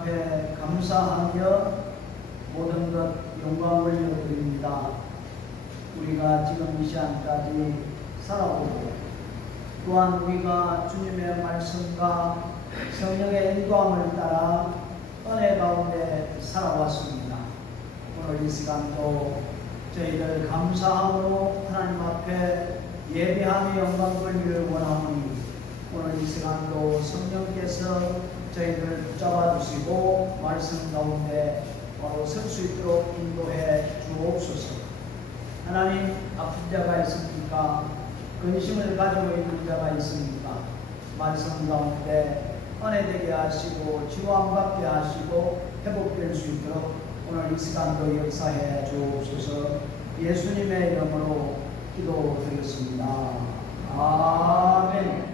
앞에 감사하며 모든 것 영광 올려드립니다. 우리가 지금 이 시간까지 살아오고 또한 우리가 주님의 말씀과 성령의 인도함을 따라 은혜 가운데 살아왔습니다. 오늘 이 시간도 저희들 감사함으로 하나님 앞에 예배하며 영광 돌리기를 원하오니 오늘 이 시간도 성령께서 저희들 붙잡아 주시고 말씀 가운데 바로 설 수 있도록 인도해 주옵소서. 하나님, 아픈 자가 있습니까? 근심을 가지고 있는 자가 있습니까? 말씀 가운데 은혜되게 하시고 치유함 받게 하시고 회복될 수 있도록 오늘 이 시간도 역사해 주옵소서. 예수님의 이름으로 기도드리겠습니다. 아멘.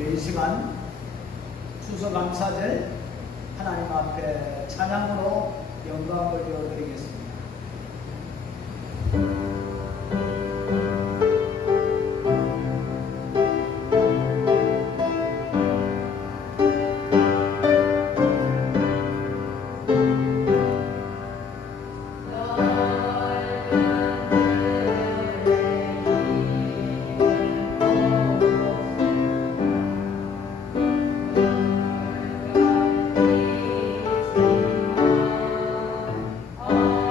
이 시간 추수감사절 하나님 앞에 찬양으로 영광을 드리겠습니다. Oh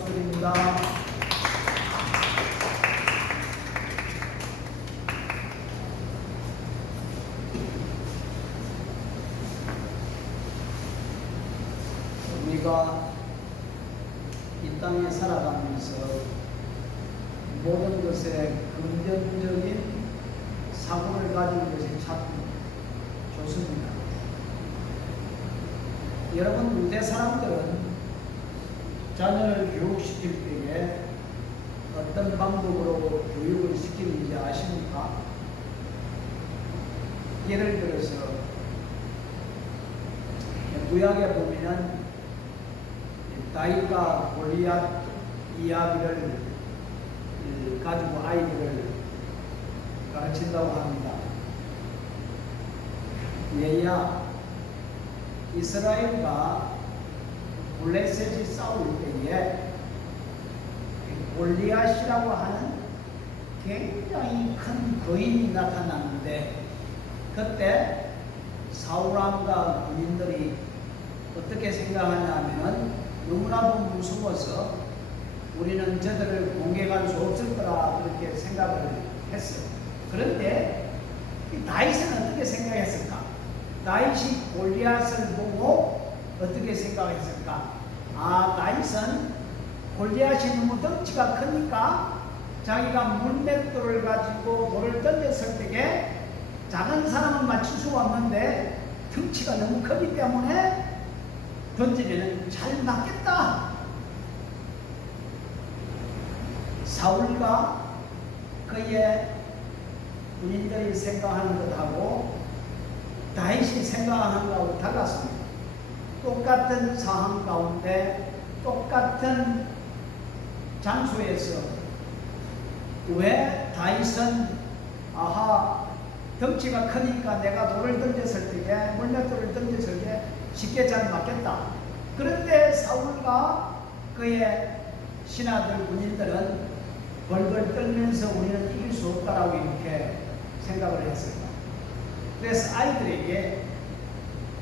박수 드립니다. 우리가 이 땅에 살아가면서 모든 것에 긍정적인 사고를 가지는 것이 참 좋습니다. 여러분, 우리 사람들은 자녀를 교육시킬 때에 어떤 방법으로 교육을 시키는지 아십니까? 예를 들어서 구약에 보면 다윗과 골리앗 이야기를 가지고 아이들을 가르친다고 합니다. 얘야, 이스라엘과 블레셋이 싸울 때에 골리앗이라고 하는 굉장히 큰 거인이 나타났는데, 그때 사울왕과 군인들이 어떻게 생각하냐면 너무나도 무서워서 우리는 저들을 공격할 수 없을 거라 그렇게 생각을 했어요. 그런데 다윗은 어떻게 생각했을까? 다윗이 골리앗을 보고 어떻게 생각했을까? 다윗은 골리앗이 너무 덩치가 크니까 자기가 물맷돌을 가지고 돌을 던졌을 때에 작은 사람은 맞출 수가 없는데 덩치가 너무 크기 때문에 던지면 잘 맞겠다. 사울과 그의 군인들이 생각하는 것하고 다윗이 생각하는 것하고 달랐습니다. 똑같은 상황 가운데 똑같은 장소에서 왜 다윗은 덩치가 크니까 내가 돌을 던졌을 때에 물맷돌을 던졌을 때 쉽게 잘 맞겠다. 그런데 사울과 그의 신하들 군인들은 벌벌 떨면서 우리는 이길 수 없다라고 이렇게 생각을 했습니다. 그래서 아이들에게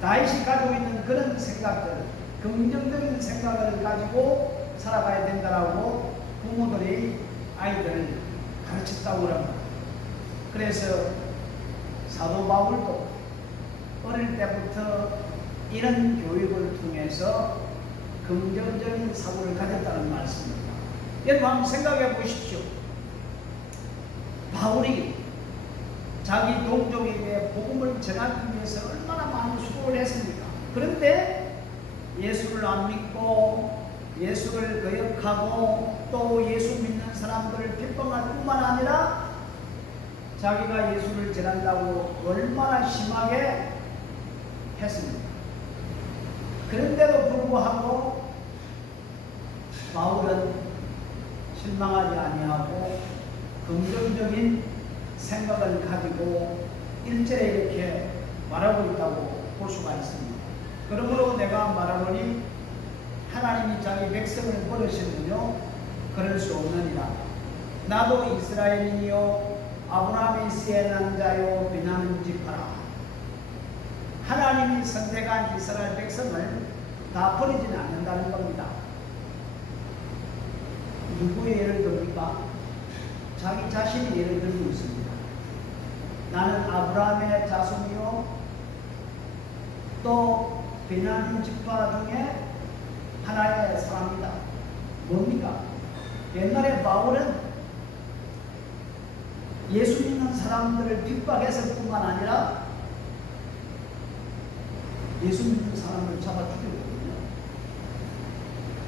다윗이 가지고 있는 그런 생각들, 긍정적인 생각을 가지고 살아가야 된다라고 부모들이 아이들을 가르쳤다고 합니다. 그래서 사도 바울도 어릴 때부터 이런 교육을 통해서 긍정적인 사고를 가졌다는 말씀입니다. 여러분 한번 생각해 보십시오. 바울이 자기 동족에게 복음을 전하기 위해서 얼마나 많은 수고를 했습니까? 그런데 예수를 안 믿고 예수를 거역하고 또 예수 믿는 사람들을 핍박할 뿐만 아니라 자기가 예수를 전한다고 얼마나 심하게 했습니다. 그런데도 불구하고 바울은 실망하지 아니하고 긍정적인 생각을 가지고 일제에 이렇게 말하고 있다고 볼 수가 있습니다. 그러므로 내가 말하노니 하나님이 자기 백성을 버리시면요 그럴 수 없느니라. 나도 이스라엘이요 아브라함의 씨의 난 자요 비나는 지파라. 하나님이 선택한 이스라엘 백성을 다 버리지는 않는다는 겁니다. 누구의 예를 듭니까? 자기 자신이 예를 들고 있습니다. 나는 아브라함의 자손이요 또 베냐민 지파 중에 하나의 사람이다. 뭡니까? 옛날에 바울은 예수 믿는 사람들을 핍박했을 뿐만 아니라 예수 믿는 사람을 잡아 죽였거든요.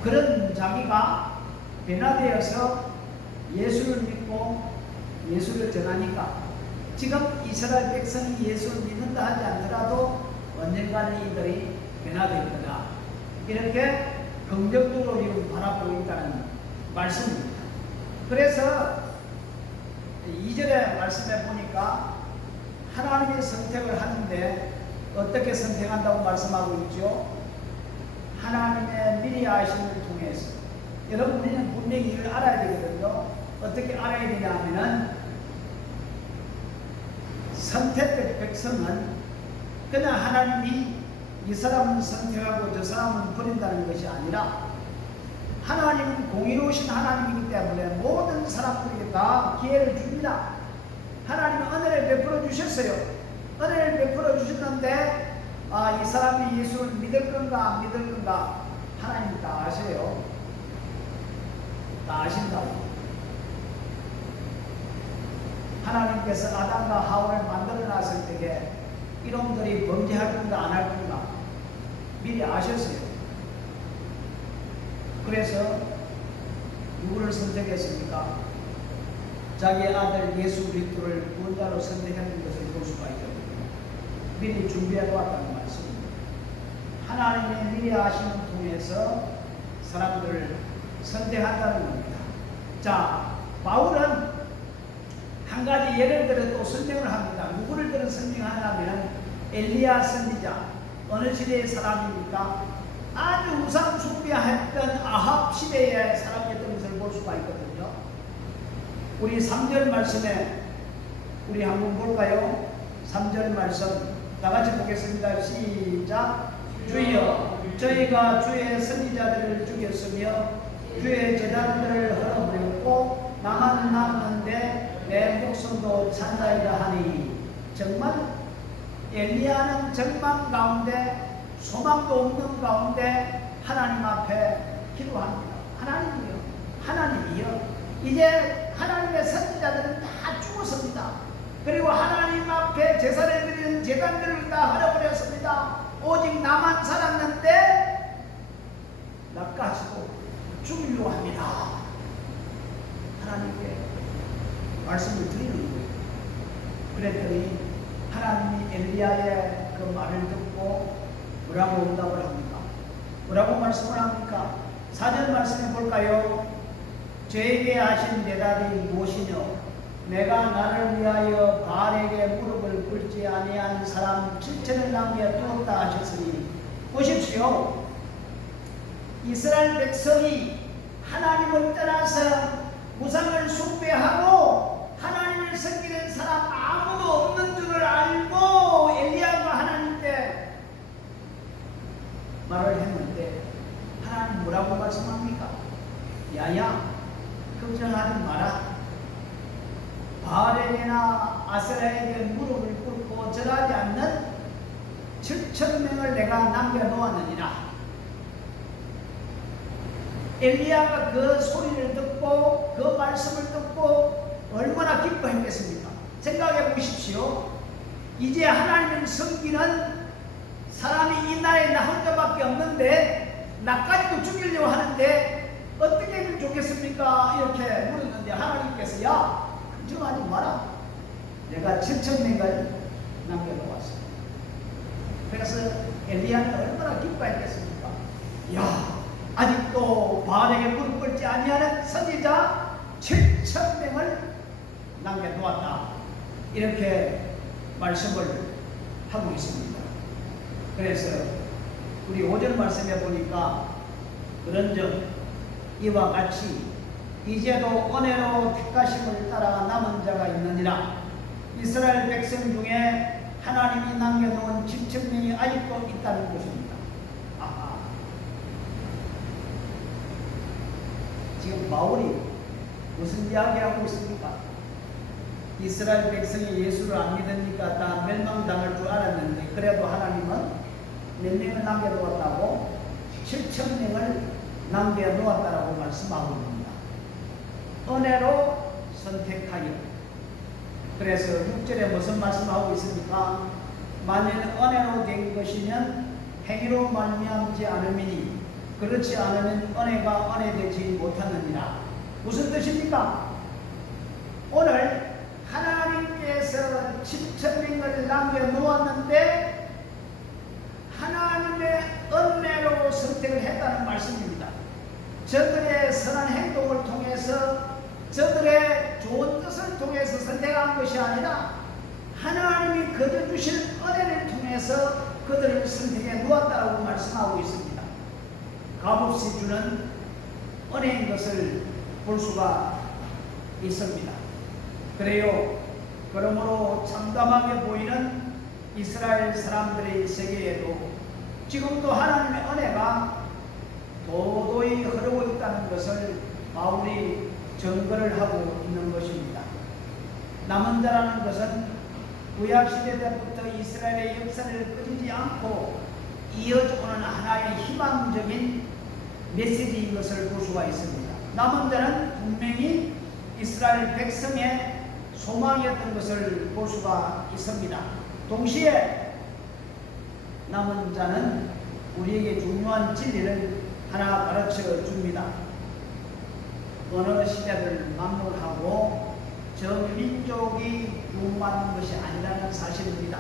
그런 자기가 변화되어서 예수를 믿고 예수를 전하니까 지금 이스라엘 백성이 예수를 믿는다 하지 않더라도 언젠가는 이들이 변화될 거다. 이렇게 긍정적으로 지금 바라보고 있다는 말씀입니다. 그래서 2절의 말씀에 보니까 하나님의 선택을 하는데 어떻게 선택한다고 말씀하고 있죠? 하나님의 미리 아심을 통해서. 여러분 우리는 분명히 이걸 알아야 되거든요. 어떻게 알아야 되냐 하면은 선택된 백성은 그냥 하나님이 이 사람은 선택하고 저 사람은 버린다는 것이 아니라 하나님은 공의로우신 하나님이기 때문에 모든 사람들에게 다 기회를 줍니다. 하나님은 은혜를 베풀어 주셨어요. 은혜를 베풀어 주셨는데 이 사람이 예수를 믿을 건가 안 믿을 건가 하나님 다 아세요. 다 아신다고. 하나님께서 아담과 하와를 만들어 놨을 때에 이놈들이 범죄할 건가 안 할 건가 미리 아셨어요. 그래서 누구를 선택했습니까? 자기 아들 예수 그리스도를 구원자로 선택하는 것을 볼 수가 있거든요. 미리 준비해 놓았다는 말씀입니다. 하나님의 미리 아심을 통해서 사람들을 선택한다는 겁니다. 자, 바울은 한 가지 예를 들어 또 설명을 합니다. 누구를 들어 설명하냐면 엘리야 선지자. 어느 시대의 사람입니까? 아주 우상 숭배했던 아합 시대의 사람이었던 것을 볼 수가 있거든요. 우리 3절 말씀에 우리 한번 볼까요? 3절 말씀 다 같이 보겠습니다. 시작. 주여, 저희가 주의 선지자들을 죽였으며 주의 제단들을 헐어버렸고 나만 남았는데 내 목숨도 찬자이다 하니. 정말 엘리야는 절망 가운데 소망도 없는 가운데 하나님 앞에 기도합니다. 하나님이요. 이제 하나님의 선지자들은 다 죽었습니다. 그리고 하나님 앞에 제사를 드리는 제단들을 다 헐어버렸습니다. 오직 나만 살았는데 나까지도 죽이려고 합니다. 하나님께 말씀을 드리는 거예요. 그랬더니 하나님이 엘리야의 그 말을 듣고 뭐라고 응답을 합니까? 뭐라고 말씀을 합니까? 4절 말씀해 볼까요? 저에게 하신 대답이 무엇이뇨? 내가 나를 위하여 바알에게 무릎을 꿇지 아니한 사람 7천을 남겨두었다 하셨으니. 보십시오. 이스라엘 백성이 하나님을 떠나서 우상을 숭배하고 하나님을 섬기는 사람 아무도 없는 줄을 알고 엘리야가 하나님께 말을 했는데 하나님 뭐라고 말씀합니까? 야야, 걱정하지 마라. 바알에게나 아세라에게 무릎을 꿇고 절하지 않는 7,000명을 내가 남겨놓았느니라. 엘리야가 그 소리를 듣고 그 말씀을 듣고 얼마나 기뻐했겠습니까? 생각해 보십시오. 이제 하나님을 섬기는 사람이 이 나라에 나 혼자밖에 없는데 나까지도 죽이려고 하는데 어떻게 하면 좋겠습니까? 이렇게 물었는데 하나님께서 야, 걱정하지 마라. 내가 7,000명을 남겨놓았어. 그래서 엘리야는 얼마나 기뻐했겠습니까? 야, 아직도 바알에게 무릎 꿇지 아니하는 선지자 7,000명을 남겨놓았다. 이렇게 말씀을 하고 있습니다. 그래서 우리 5절 말씀에 보니까 그런즉 이와 같이 이제도 은혜로 택하심을 따라 남은 자가 있느니라. 이스라엘 백성 중에 하나님이 남겨놓은 7,000명이 아직도 있다는 것입니다. 아하. 지금 바울이 무슨 이야기하고 있습니까? 이스라엘 백성이 예수를 안 믿으니까 다 멸망당할 줄 알았는데 그래도 하나님은 몇 명을 남겨놓았다고? 7,000명을 남겨놓았다라고 말씀하고 있습니다. 은혜로 선택하여. 그래서 6절에 무슨 말씀하고 있습니까? 만일 은혜로 된 것이면 행위로 말미암지 않음이니 그렇지 않으면 은혜가 은혜되지 못하느니라. 무슨 뜻입니까? 오늘 하나님께서 7,000명을 남겨놓았는데 하나님의 은혜로 선택을 했다는 말씀입니다. 저들의 선한 행동을 통해서 저들의 좋은 뜻을 통해서 선택한 것이 아니라 하나님이 거저 주신 은혜를 통해서 그들을 선택해 놓았다고 말씀하고 있습니다. 값없이 주는 은혜인 것을 볼 수가 있습니다. 그래요. 그러므로 참담하게 보이는 이스라엘 사람들의 세계에도 지금도 하나님의 은혜가 도도히 흐르고 있다는 것을 바울이 증거를 하고 있는 것입니다. 남은 자라는 것은 구약시대 때부터 이스라엘의 역사를 끊이지 않고 이어져오는 하나의 희망적인 메시지인 것을 볼 수가 있습니다. 남은 자는 분명히 이스라엘 백성의 소망이었던 것을 볼 수가 있습니다. 동시에 남은 자는 우리에게 중요한 진리를 하나 가르쳐 줍니다. 어느 시대를 막론하고 전 민족이 구원받는 것이 아니라는 사실입니다.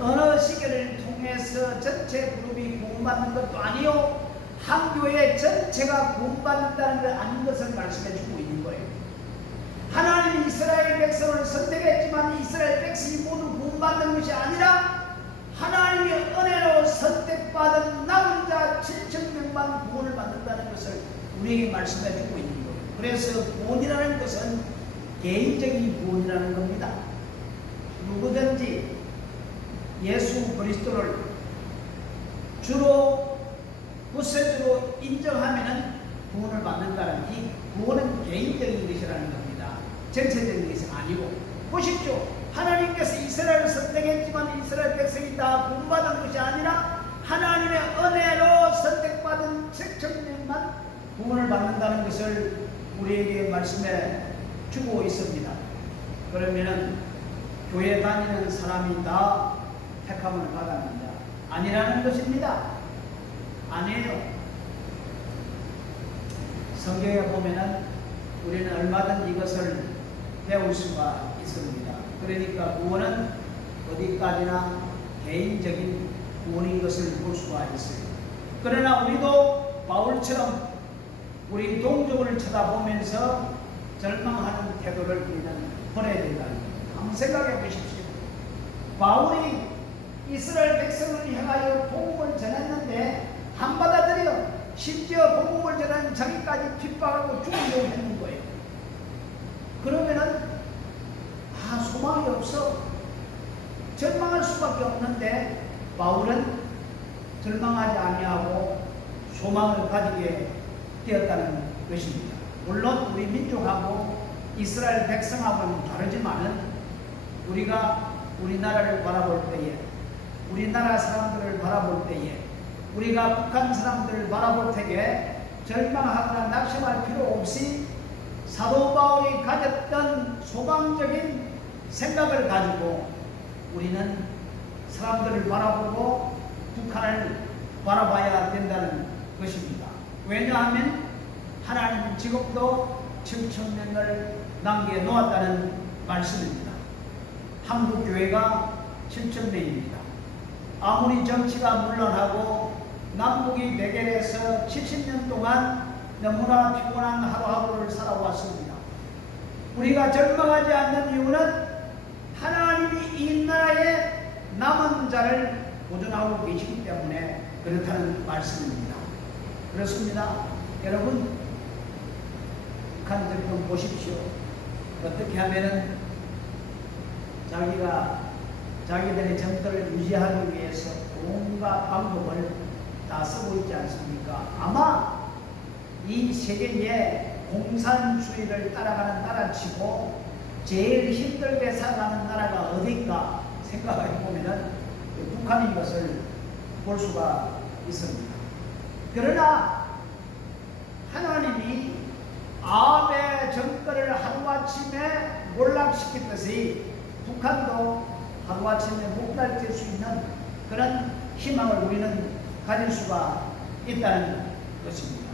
어느 시기를 통해서 전체 그룹이 구원받는 것도 아니요, 한 교회 전체가 구원받는다는 것 아닌 것을 말씀해 주고 있는 거예요. 하나님이 이스라엘 백성을 선택했지만 이스라엘 백성이 모두 구원받는 것이 아니라 하나님의 은혜로 선택받은 남은 자 7,000명만 구원을 받는다는 것을 우리에게 말씀해 주고 있는 거예요. 그래서 구원이라는 것은 개인적인 구원이라는 겁니다. 누구든지 예수 그리스도를 주로 구세주로 인정하면은 구원을 받는다는, 이 구원은 개인적인 것이라는 겁니다. 전체적인 것이 아니고. 보십시오. 하나님께서 이스라엘을 선택했지만 이스라엘 백성이 다 구원받은 것이 아니라 하나님의 은혜로 선택받은 7,000명만 구원을 받는다는 것을 우리에게 말씀해 주고 있습니다. 그러면은 교회 다니는 사람이 다 택함을 받았느냐? 아니라는 것입니다. 아니에요. 성경에 보면은 우리는 얼마든지 이것을 배울 수가 있습니다. 그러니까 구원은 어디까지나 개인적인 구원인 것을 볼 수가 있어요. 그러나 우리도 바울처럼 우리 동족을 쳐다보면서 절망하는 태도를 우리는 보내야 된다는 거예요. 한번 생각해 보십시오. 바울이 이스라엘 백성을 향하여 복음을 전했는데 안 받아들여, 심지어 복음을 전하는 자기까지 핍박하고 죽이려고 했는 거예요. 그러면은 소망이 없어, 절망할 수밖에 없는데 바울은 절망하지 아니하고 소망을 가지게 되었다는 것입니다. 물론 우리 민족하고 이스라엘 백성하고는 다르지만은 우리가 우리나라를 바라볼 때에, 우리나라 사람들을 바라볼 때에, 우리가 북한 사람들을 바라볼 때에 절망하거나 낙심할 필요 없이 사도 바울이 가졌던 소망적인 생각을 가지고 우리는 사람들을 바라보고 북한을 바라봐야 된다는 것입니다. 왜냐하면 하나님은 지금도 7,000명을 남겨놓았다는 말씀입니다. 한국 교회가 7,000명입니다. 아무리 정치가 물러나고 남북이 대결해서 70년 동안 너무나 피곤한 하루하루를 살아왔습니다. 우리가 절망하지 않는 이유는 하나님이 이 나라의 남은 자를 보존하고 계시기 때문에 그렇다는 말씀입니다. 그렇습니다. 여러분, 북한 정권 보십시오. 어떻게 하면은 자기들의 정권을 유지하기 위해서 온갖 방법을 다 쓰고 있지 않습니까? 아마 이 세계에 공산주의를 따라가는 나라치고 제일 힘들게 살아가는 나라가 어딘가 생각해 보면은 북한인 것을 볼 수가 있습니다. 그러나 하나님이 아베 정권을 하루아침에 몰락시켰듯이 북한도 하루아침에 목달될 수 있는 그런 희망을 우리는 가질 수가 있다는 것입니다.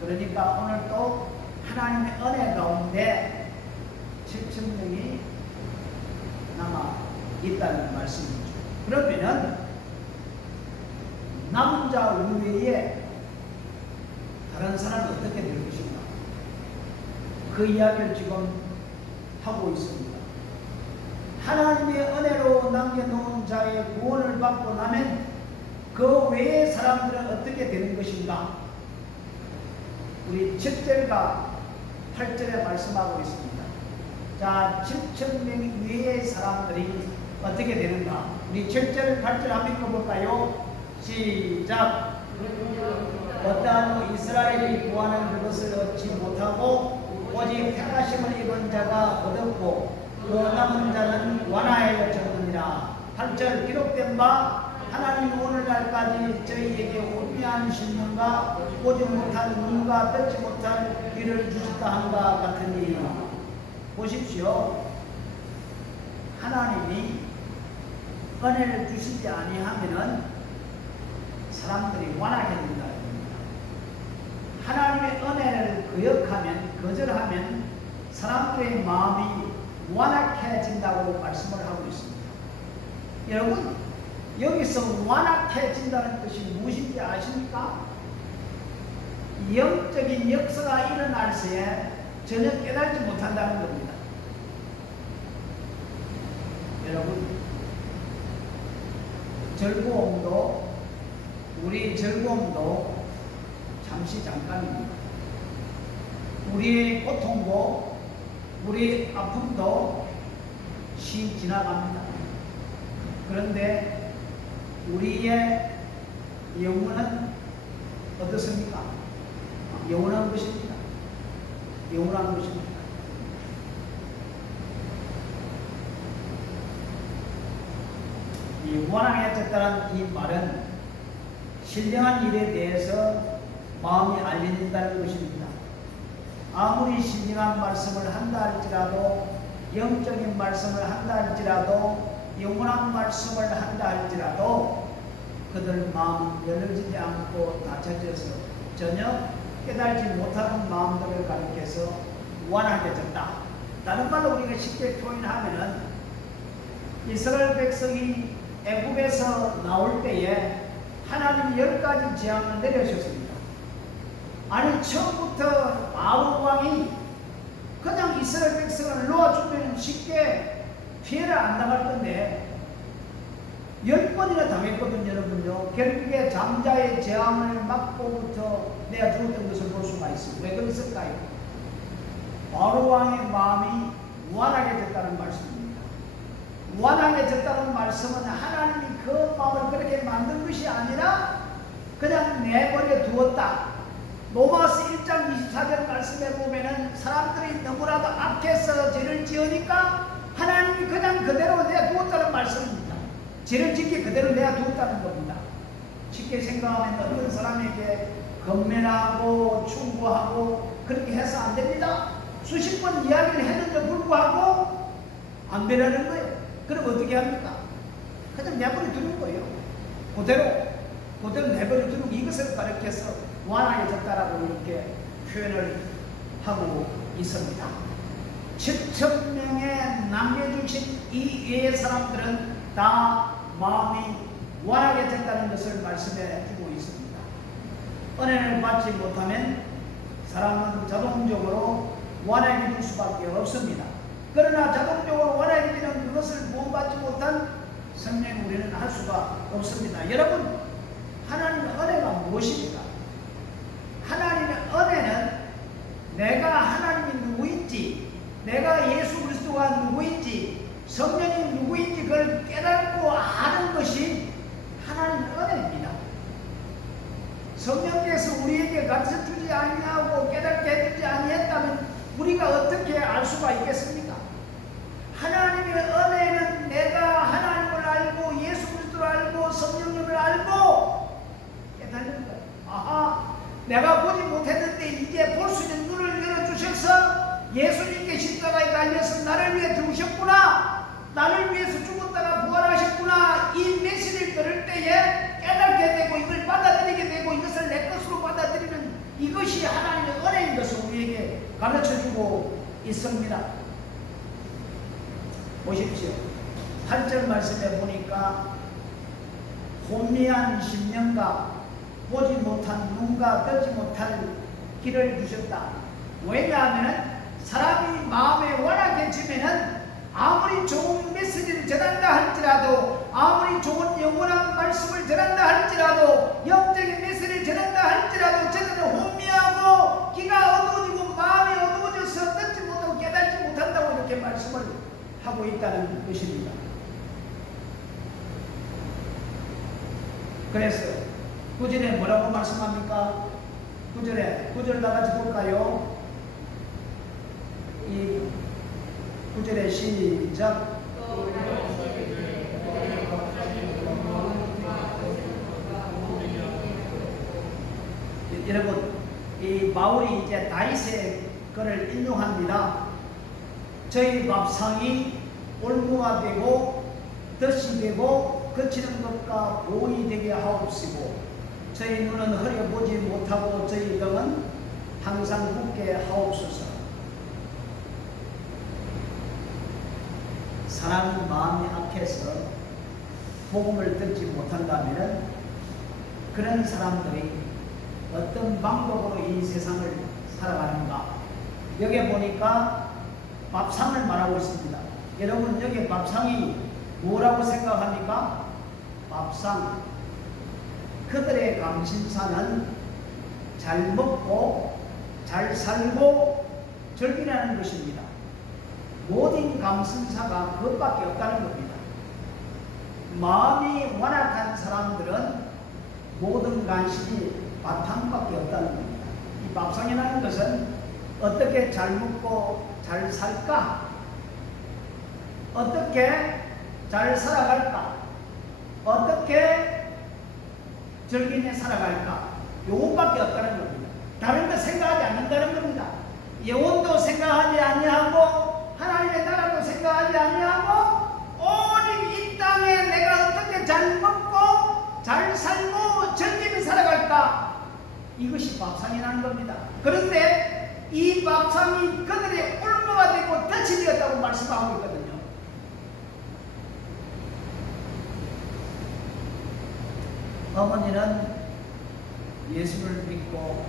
그러니까 오늘 또 하나님의 은혜 가운데 7,000명이 남아 있다는 말씀이죠. 그러면은 남은 자 외에 다른 사람은 어떻게 될 것인가? 그 이야기를 지금 하고 있습니다. 하나님의 은혜로 남겨놓은 자의 구원을 받고 나면 그 외의 사람들은 어떻게 되는 것인가? 우리 7절과 8절에 말씀하고 있습니다. 자, 7,000명 외의 사람들이 어떻게 되는가? 우리 7절, 8절 한번 읽어볼까요? 시작! 어떠한 이스라엘이 구하는 그것을 얻지 못하고 오직 택하심을 입은 자가 얻었고 그 남은 자는 완화하여졌느니라. 8절 기록된 바 하나님 오늘날까지 저희에게 오묘한 신령과 보지 못한 눈과 듣지 못한 귀를 주셨다 한가 같으니 보십시오. 하나님이 은혜를 주시지 아니하면은 사람들이 완하게 된다. 하나님의 은혜를 거절하면 사람들의 마음이 완악해진다고 말씀을 하고 있습니다. 여러분, 여기서 완악해진다는 뜻이 무엇인지 아십니까? 영적인 역사가 일어날 새에 전혀 깨달지 못한다는 겁니다. 여러분, 우리 즐거움도 잠시 잠깐입니다. 우리의 고통도, 우리 아픔도 지나갑니다. 그런데 우리의 영혼은 어떻습니까? 영원한 것입니다. 영원한 것입니다. 이 완악해졌다는 이 말은 신령한 일에 대해서 마음이 알린다는 것입니다. 아무리 신령한 말씀을 한다 할지라도, 영적인 말씀을 한다 할지라도, 영원한 말씀을 한다 할지라도 그들 마음은 열려지지 않고 닫혀져서 전혀 깨달지 못하는 마음들을 가리켜서 완악해졌다. 다른 말로 우리가 쉽게 표현하면은 이스라엘 백성이 애굽에서 나올 때에 하나님이 10가지 재앙을 내려주셨습니다. 아니 처음부터 바로 왕이 그냥 이스라엘 백성을 놓아주면 쉽게 피해를 안 당할 건데 10번이나 당했거든요. 여러분요. 결국에 잠자의 재앙을 맞고부터 내가 죽었던 것을 볼 수가 있습니다. 왜 그랬을까요? 바로 왕의 마음이 완악해졌다는 말씀입니다. 완악해졌다는 말씀은 하나님이 그 마음을 그렇게 만든 것이 아니라 그냥 내버려 두었다. 로마서 1장 24절 말씀에 보면은 사람들이 너무나도 악해서 죄를 지으니까 하나님이 그냥 그대로 내두었다는 말씀입니다. 죄를 짓게 그대로 내두었다는 겁니다. 쉽게 생각하면 어떤 사람에게 건면하고 충고하고 그렇게 해서 안 됩니다. 수십 번 이야기를 했는데 불구하고 안 변하는 거예요. 그럼 어떻게 합니까? 그냥 내버려 두는 거예요. 그대로 내버려 두는 이것을 가르쳐서 완화해졌다라고 이렇게 표현을 하고 있습니다. 7,000명에 남겨주신 이 외의 사람들은 다 마음이 완화해졌다는 것을 말씀해 주고 있습니다. 은혜를 받지 못하면 사람은 자동적으로 완화해질 수밖에 없습니다. 그러나 자동적으로 완화해지는 그것을 구원받지 못한 성령 우리는 할 수가 없습니다. 여러분, 하나님의 은혜가 무엇입니까? 하나님의 은혜는 내가 하나님이 누구인지, 내가 예수 그리스도가 누구인지, 성령이 누구인지 그걸 깨닫고 아는 것이 하나님의 은혜입니다. 성령께서 우리에게 가르쳐주지 아니하고 깨닫게 해주지 아니했다면 우리가 어떻게 알 수가 있겠습니까? 하나님의 은혜는 내가 하나님을 알고 예수 그리스도를 알고 성령님을 알고 깨닫는 거예요. 아하, 내가 보지 못했는데 이제 볼 수 있는 눈을 열어주셔서 예수님께 십자가에 달려서 나를 위해 죽으셨구나, 나를 위해서 죽었다가 부활하셨구나, 이 메시지를 들을 때에 깨닫게 되고 이걸 받아들이게 되고 이것을 내 것으로 받아들이는 이것이 하나님의 은혜인 것을 우리에게 가르쳐주고 있습니다. 보십시오. 8절 말씀에 보니까 혼미한 심령과 보지 못한 눈과 듣지 못할 길을 주셨다. 왜냐하면 사람이 마음에 완악해지면은 아무리 좋은 메시지를 전한다 할지라도, 아무리 좋은 영원한 말씀을 전한다 할지라도, 영적인 메시지를 전한다 할지라도 저는 혼미하고 귀가 어두워지고 마음이 어두워져서 듣지 못하고 깨닫지 못한다고 이렇게 말씀을 하고 있다는 것입니다. 그래서 구절에 뭐라고 말씀합니까? 구절 나가지 볼까요? 이 구절의 시작. 여러분, 이 바울이 이제 다윗의 글을 인용합니다. 저희 밥상이 올무가 되고 덫이 되고 거치는 것과 보이 되게 하옵시고 저희 눈은 흐려보지 못하고 저희 등은 항상 굳게 하옵소서. 사람 마음이 악해서 복음을 듣지 못한다면 그런 사람들이 어떤 방법으로 이 세상을 살아가는가? 여기 보니까 밥상을 말하고 있습니다. 여러분, 여기 밥상이 뭐라고 생각합니까? 밥상. 그들의 감신사는 잘 먹고 잘 살고 즐기라는 것입니다. 모든 감신사가 그것밖에 없다는 겁니다. 마음이 완악한 사람들은 모든 관심이 바탕밖에 없다는 겁니다. 이 밥상이라는 것은 어떻게 잘 먹고 잘 살까? 어떻게 잘 살아갈까? 어떻게 즐기며 살아갈까? 요것밖에 없다는 겁니다. 다른 거 생각하지 않는다는 겁니다. 영혼도 생각하지 아니하고 하나님의 나라도 생각하지 아니하고 오직 이 땅에 내가 어떻게 잘 먹고 잘 살고 즐기며 살아갈까? 이것이 밥상이라는 겁니다. 그런데 이 밥상이 그들의 올무가 되고 덫이 되었다고 말씀하고 있거든요. 어머니는 예수를 믿고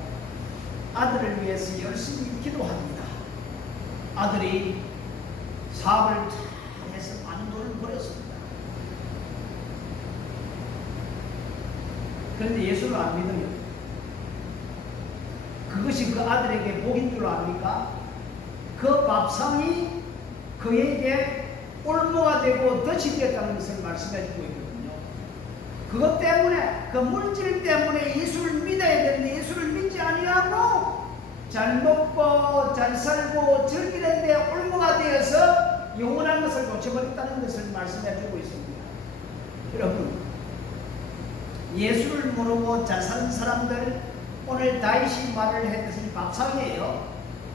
아들을 위해서 열심히 기도합니다. 아들이 사업을 잘해서 많은 돈을 벌였습니다. 그런데 예수를 안 믿어요. 그것이 그 아들에게 복인 줄 압니까? 그 밥상이 그에게 올무가 되고 덫이 되었다는 것을 말씀해 주고 있거든요. 그것 때문에, 그 물질 때문에 예수를 믿어야 되는데 예수를 믿지 아니하고 잘 먹고 잘 살고 즐기는데 올무가 되어서 영원한 것을 놓쳐버렸다는 것을 말씀해 주고 있습니다. 여러분, 예수를 모르고 잘 사는 사람들, 오늘 다윗이 말을 했듯이 밥상이에요.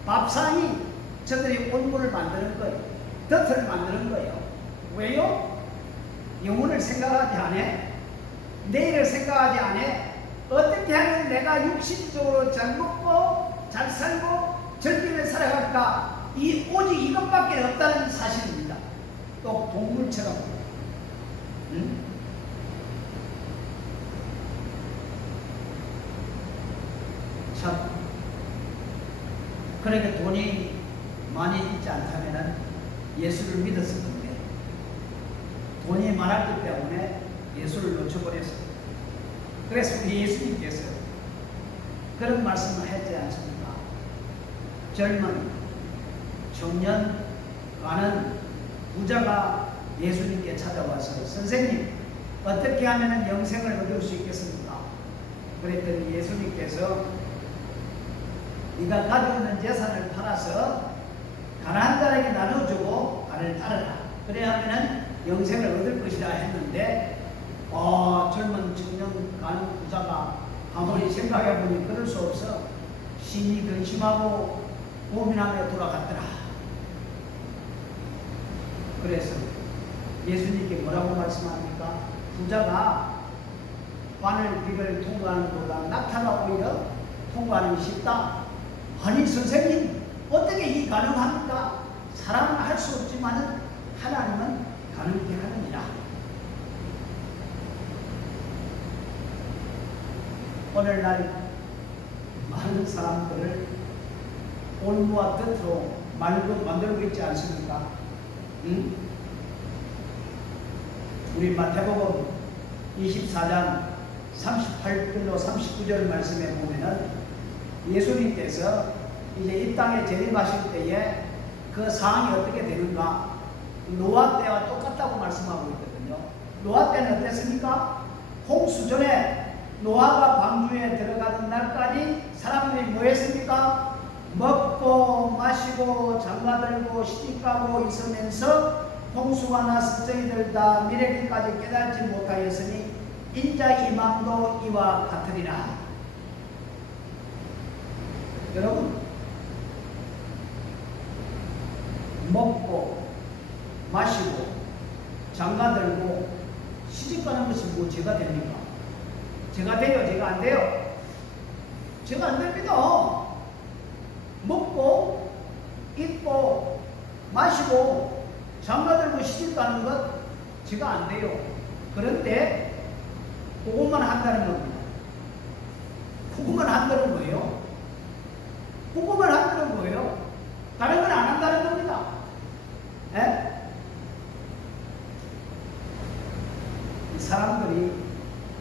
밥상이 저들이 올무를 만드는 거예요. 덫을 만드는 거예요. 왜요? 영혼을 생각하지 않아. 내일을 생각하지 않아. 어떻게 하면 내가 육신적으로 잘 먹고 잘 살고 즐기며 살아갈까? 오직 이것밖에 없다는 사실입니다. 또 동물처럼. 참, 그러니까 돈이 많이 있지 않다면 예수를 믿었을 텐데 돈이 많았기 때문에 예수를 놓쳐버렸습니다. 그래서 우리 예수님께서 그런 말씀을 하지 않습니까? 젊은 청년 많은 부자가 예수님께 찾아와서 선생님, 어떻게 하면 영생을 얻을 수 있겠습니까? 그랬더니 예수님께서 네가 가지고 있는 재산을 팔아서 가난한 자에게 나눠주고 나를 따르라. 그래야 하면 영생을 얻을 것이라 했는데 젊은 청년 가는 부자가 아무리 생각해보니 그럴 수 없어 심히 근심하고 고민하며 돌아갔더라. 그래서 예수님께 뭐라고 말씀합니까? 부자가 바늘 빅을 통과하는 것보다 낙타가 오히려 통과하는 게 쉽다. 아니 선생님, 어떻게 이 가능합니까? 사람은 할 수 없지만 하나님은 가능케 하느니라. 오늘날 많은 사람들을 올무와 덫으로 만들고 있지 않습니까? 응? 우리 마태복음 24장 38절로 39절 말씀에 보면은 예수님께서 이제 이 땅에 재림하실 때에 그 상황이 어떻게 되는가? 노아 때와 똑같다고 말씀하고 있거든요. 노아 때는 어땠습니까? 홍수 전에 노아가 방주에 들어가는 날까지 사람들이 뭐 했습니까? 먹고 마시고 장가들고 시집가고 있으면서 홍수가 나서 저희들 다 미래기까지 깨달지 못하였으니 인자 이망도 이와 같으리라. 여러분, 먹고 마시고 장가들고 시집가는 것이 뭐 죄가 됩니까? 죄가 돼요? 죄가 안 돼요? 죄가 안 됩니다. 먹고 입고 마시고 장가들고 시집가는 것 죄가 안 돼요. 그런데 그것만 한다는 겁니다. 그것만 한다는 거예요. 그것만 한다는 거예요. 다른 건 안 한다는 겁니다. 에? 이 사람들이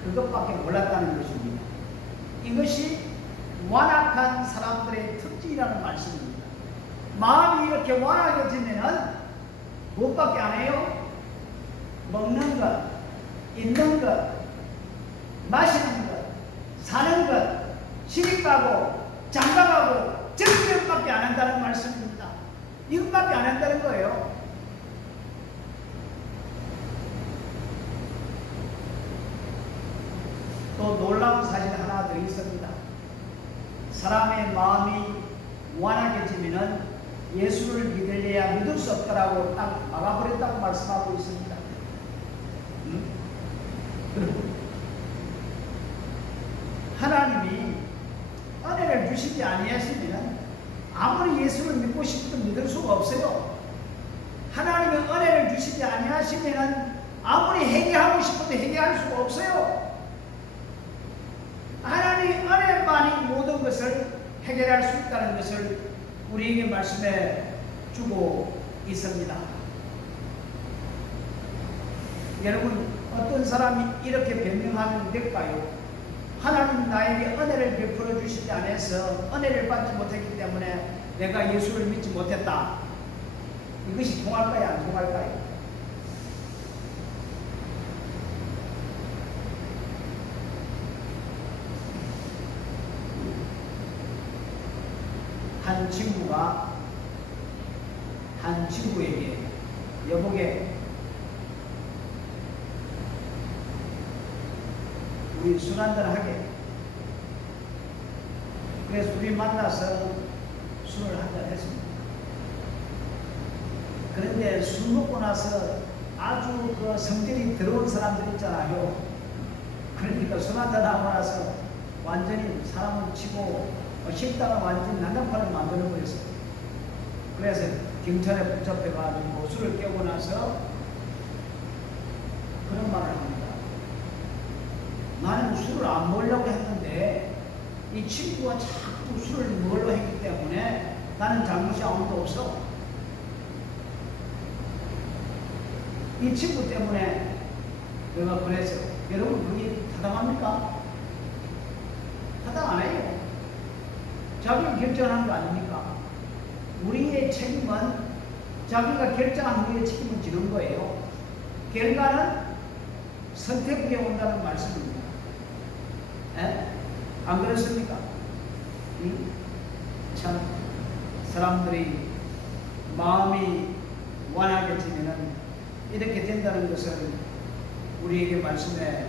그것밖에 몰랐다는 것입니다. 이것이 완악한 사람들의 특징이라는 말씀입니다. 마음이 이렇게 완악해지면은 무엇밖에 안 해요? 먹는 것, 입는 것, 마시는 것, 사는 것, 시집가고 장가가고 정죄밖에 안 한다는 말씀입니다. 이것밖에 안 한다는 거예요. 또 놀라운 사실 하나 더 있습니다. 사람의 마음이 완악해지면은 예수를 믿을래야 믿을 수 없다라고 딱 막아버렸다고 말씀하고 있습니다. 하나님이 은혜를 주시지 아니하시면 아무리 예수를 믿고 싶어도 믿을 수가 없어요. 하나님이 은혜를 주시지 아니하시면 아무리 회개하고 싶어도 회개할 수가 없어요. 하나님의 은혜만이 모든 것을 해결할 수 있다는 것을 우리에게 말씀해 주고 있습니다. 여러분, 어떤 사람이 이렇게 변명하면 될까요? 하나님 나에게 은혜를 베풀어 주시지 않아서 은혜를 받지 못했기 때문에 내가 예수를 믿지 못했다. 이것이 통할까요? 안 통할까요? 한 친구가 한 친구에게 여보게 우리 술 한잔 하게. 그래서 둘이 만나서 술을 한잔 했습니다. 그런데 술 먹고 나서 아주 그 성질이 더러운 사람들 있잖아요. 그러니까 술 한잔 하고 나서 완전히 사람을 치고 식당을 완전히 난장판을 만들어 버렸어요. 그래서 경찰에 붙잡혀가지고 술을 깨고 나서 그런 말을 합니다. 나는 술을 안 먹으려고 했는데 이 친구가 자꾸 술을 먹으려고 했기 때문에 나는 잘못이 아무도 없어. 이 친구 때문에 내가 그래서 여러분 그게 타당합니까? 타당 안 해요. 자기가 결정한 거 아닙니까? 우리의 책임은 자기가 결정한 우리의 책임을 지는 거예요. 결과는 선택 후에 온다는 말씀입니다. 에? 안 그렇습니까? 참 사람들이 마음이 완악해지면 이렇게 된다는 것을 우리에게 말씀해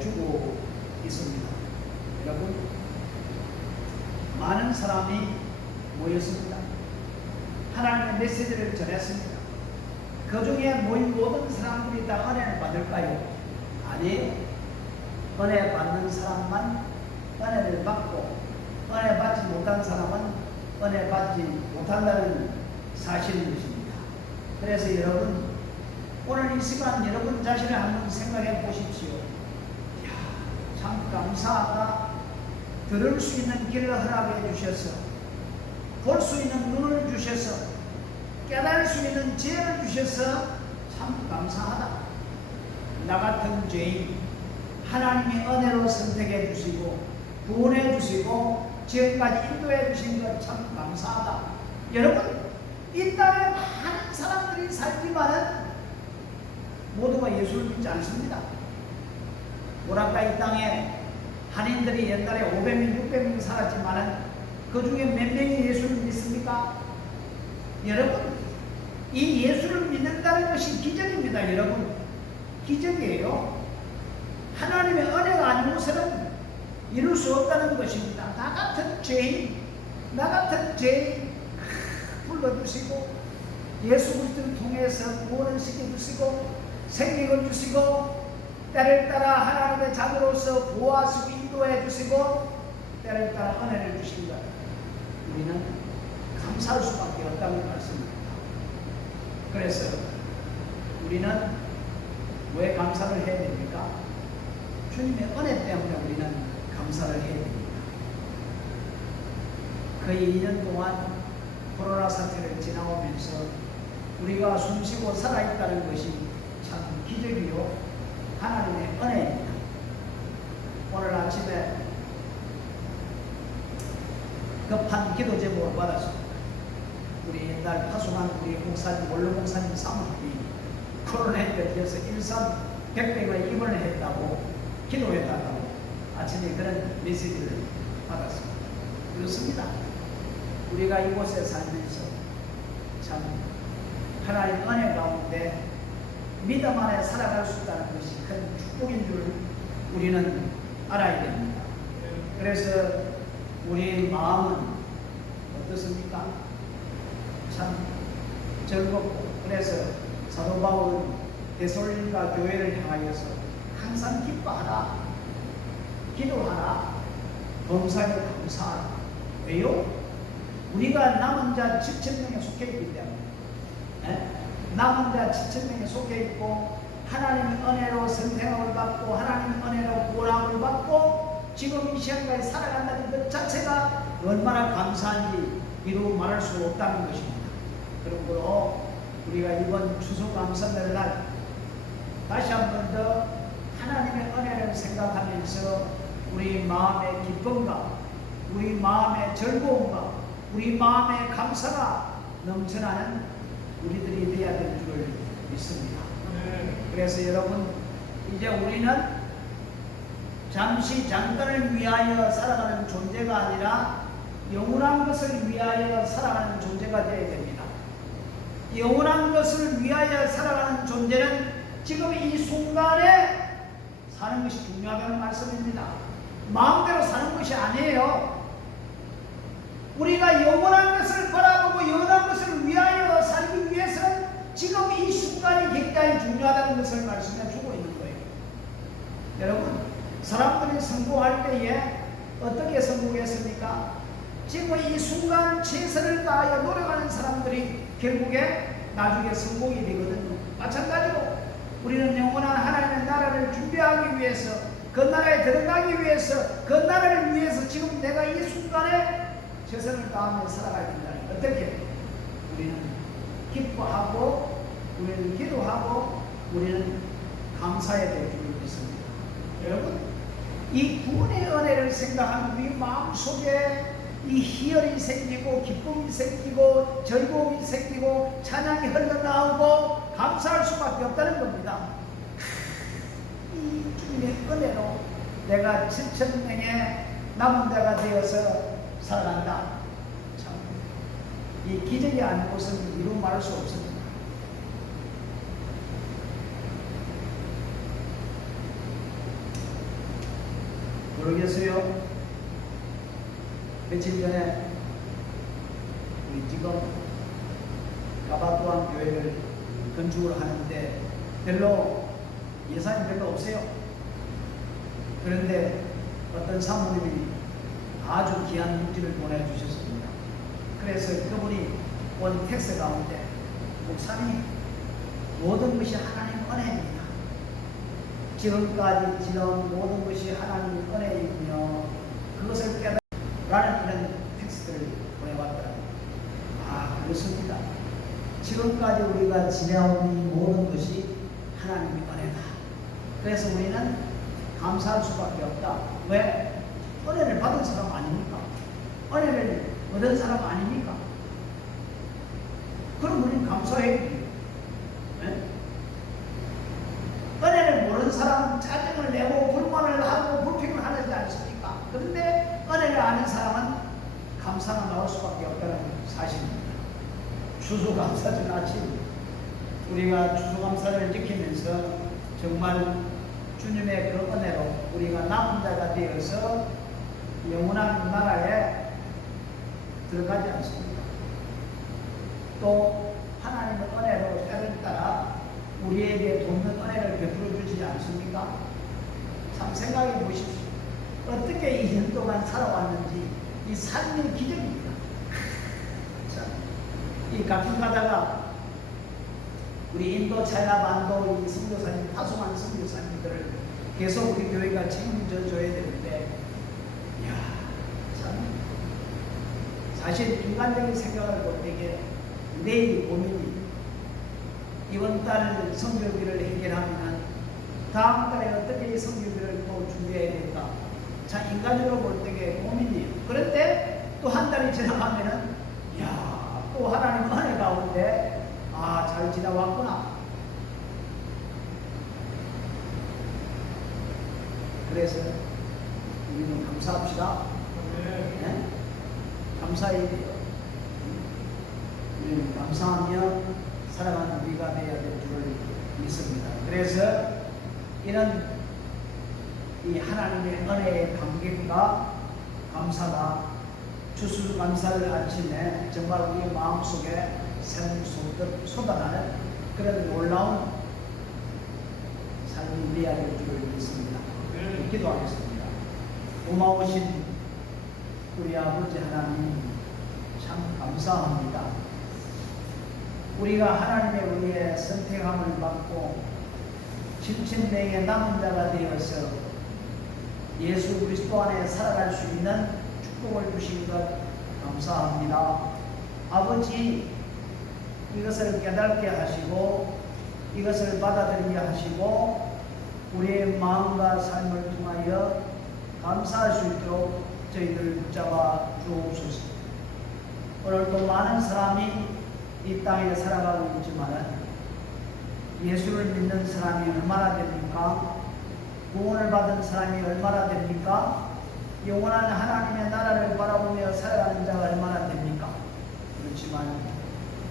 주고 있습니다. 여러분, 많은 사람이 모였습니다. 하나님의 메시지를 전했습니다. 그 중에 모인 모든 사람들이 다 은혜를 받을까요? 아니에요. 은혜 받는 사람만 은혜를 받고 은혜 받지 못한 사람은 은혜 받지 못한다는 사실인 것입니다. 그래서 여러분, 오늘 이 시간 여러분 자신을 한번 생각해 보십시오. 이야, 참 감사하다. 들을 수 있는 길을 허락해 주셔서, 볼 수 있는 눈을 주셔서, 깨달을 수 있는 지혜를 주셔서 참 감사하다. 나 같은 죄인 하나님이 은혜로 선택해 주시고 구원해 주시고 지금까지 인도해 주신 것 참 감사하다. 여러분, 이 땅에 많은 사람들이 살지만은 모두가 예수를 믿지 않습니다. 뭐랄까, 이 땅에 한인들이 옛날에 500명, 600명 살았지만은 그 중에 몇 명이 예수를 믿습니까? 여러분, 이 예수를 믿는다는 것이 기적입니다. 여러분, 기적이에요. 하나님의 은혜가 아니고서는 이룰 수 없다는 것입니다. 나 같은 죄인 불러주시고 예수 그리스도를 통해서 구원을 시켜주시고 생명을 주시고 때를 따라 하나님의 자녀로서 보호하시고 인도해 주시고 때를 따라 은혜를 주신다. 우리는 감사할 수밖에 없다는 말씀입니다. 그래서 우리는 왜 감사를 해야 됩니까? 주님의 은혜 때문에 우리는 감사를 해야 됩니다. 거의 2년 동안 코로나 사태를 지나오면서 우리가 숨쉬고 살아있다는 것이 참 기적이요 하나님의 은혜입니다. 오늘 아침에 급한 기도 제목을 받았습니다. 우리 옛날 파송한 우리 목사님, 원로 목사님 사모님이 코로나에 대해서 일산 백병을 입원을 했다고 기도해달라고 아침에 그런 메시지를 받았습니다. 그렇습니다. 우리가 이곳에 살면서 참 하나님 은혜 가운데 믿음 안에 살아갈 수 있다는 것이 큰 축복인 줄 우리는 알아야 됩니다. 그래서 우리 마음은 어떻습니까? 참 즐겁고, 그래서 사도 바울은 데살로니가 교회를 향하여서 항상 기뻐하라, 기도하라, 범사에 감사하라. 왜요? 우리가 남은 자 7,000명에 속해 있기 때문에, 남은 자 7,000명에 속해 있고 하나님의 은혜로 선생함을 받고 하나님의 은혜로 구원함을 받고 지금 이 시간까지 살아간다는 것 자체가 얼마나 감사한지 이루 말할 수 없다는 것입니다. 그러므로 우리가 이번 추수감사절 날 다시 한 번 더 하나님의 은혜를 생각하면서 우리 마음의 기쁨과 우리 마음의 즐거움과 우리 마음의 감사가 넘쳐나는 우리들이 되어야 될 줄을 믿습니다. 그래서 여러분, 이제 우리는 잠깐을 위하여 살아가는 존재가 아니라 영원한 것을 위하여 살아가는 존재가 되어야 됩니다. 영원한 것을 위하여 살아가는 존재는 지금 이 순간에 사는 것이 중요하다는 말씀입니다. 마음대로 사는 것이 아니에요. 우리가 영원한 것을 바라보고 영원한 것을 위하여 살기 위해서는 지금 이 순간이 굉장히 중요하다는 것을 말씀해 주고 있는 거예요. 여러분, 사람들이 성공할 때에 어떻게 성공했습니까? 지금 이 순간 최선을 다하여 노력하는 사람들이 결국에 나중에 성공이 되거든요. 마찬가지로 우리는 영원한 하나님의 나라를 준비하기 위해서, 그 나라에 들어가기 위해서, 그 나라를 위해서 지금 내가 이 순간에 최선을 다하며 살아가야 된다는 거예요. 어떻게? 우리는 기뻐하고, 우리는 기도하고, 우리는 감사해야 될 줄을 믿습니다. 여러분, 이 구원의 은혜를 생각하면 우리 마음속에 이 희열이 생기고 기쁨이 생기고 즐거움이 생기고 찬양이 흘러나오고 감사할 수밖에 없다는 겁니다. 이 주님의 은혜로 내가 7,000명의 남은 자가 되어서 살아간다. 참, 이 기적이 아니고서는 이루 말할 수 없습니다. 모르겠어요. 며칠 전에 우리 지금 가바도안 교회를 건축을 하는데 별로 예산이 별로 없어요. 그런데 어떤 사모님이 아주 귀한 물질을 보내주셨습니다. 그래서 그분이 온 텍스 가운데 목사님, 모든 것이 하나님 은혜입니다. 지금까지 지난 모든 것이 하나님의 은혜이며 그것을 깨달으라는 이런 텍스트를 보내왔더라고요. 아, 그렇습니다. 지금까지 우리가 지내온 이 모든 것이 하나님의 은혜다. 그래서 우리는 감사할 수밖에 없다. 왜? 은혜를 받은 사람 아닙니까? 은혜를 얻은 사람 아닙니까? 그럼 우리는 감사해야 돼요. 네? 은혜를 모르는 사람은 짜증을 내고 불만을 하고 불평을 하지 않습니다. 감사하는 사람은 감사가 나올 수밖에 없다는 사실입니다. 추수감사절 아침 우리가 추수감사를 지키면서 정말 주님의 그 은혜로 우리가 남은 자가 되어서 영원한 나라에 들어가지 않습니까? 또 하나님의 은혜로 때를 따라 우리에게 돕는 은혜를 베풀어 주시지 않습니까? 참 생각해 보십시오. 어떻게 2년 동안 살아왔는지 이 삶의 기적입니다. 이 가끔 가다가 우리 인도 차이나 반도 이 선교사님 파송한 선교사님들을 계속 우리 교회가 책임져 줘야 되는데, 이야 참 사실 인간적인 생각을 볼 때에 내일 고민이 이번 달 선교비를 해결하면 다음 달에 어떻게 선교비를 또 준비해야 될까? 자, 인간적으로 볼 때에 고민이에요. 그런데 또 한 달이 지나가면은 이야 또 하나님 은혜 가운데 잘 지나왔구나. 그래서 우리는 감사합시다. 네? 감사해야 돼요. 우리는 감사하며 살아가는 우리가 되어야 될 줄을 믿습니다. 그래서 이런 이 하나님의 은혜의 감격과 감사가 추수감사를 아침에 정말 우리 마음속에 샘 쏟아나는 그런 놀라운 삶이 되어야 될 줄을 믿습니다. 기도하겠습니다. 고마우신 우리 아버지 하나님 참 감사합니다. 우리가 하나님의 은혜에 선택함을 받고 7,000명의 남은 자가 되어서 예수 그리스도 안에 살아갈 수 있는 축복을 주신 것 감사합니다. 아버지, 이것을 깨닫게 하시고 이것을 받아들이게 하시고 우리의 마음과 삶을 통하여 감사할 수 있도록 저희들을 붙잡아 주옵소서. 오늘도 많은 사람이 이 땅에 살아가고 있지만 예수를 믿는 사람이 얼마나 됩니까? 구원을 받은 사람이 얼마나 됩니까? 영원한 하나님의 나라를 바라보며 살아가는 자가 얼마나 됩니까? 그렇지만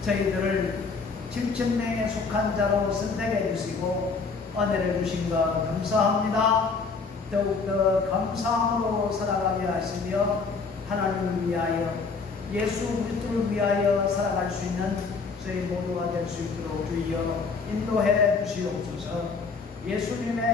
저희들을 7,000명에 속한 자로 선택해 주시고 은혜를 주신 것 감사합니다. 더욱더 감사함으로 살아가게 하시며 하나님을 위하여 예수 그리스도를 위하여 살아갈 수 있는 저희 모두가 될 수 있도록 주여 인도해 주시옵소서. 예수님의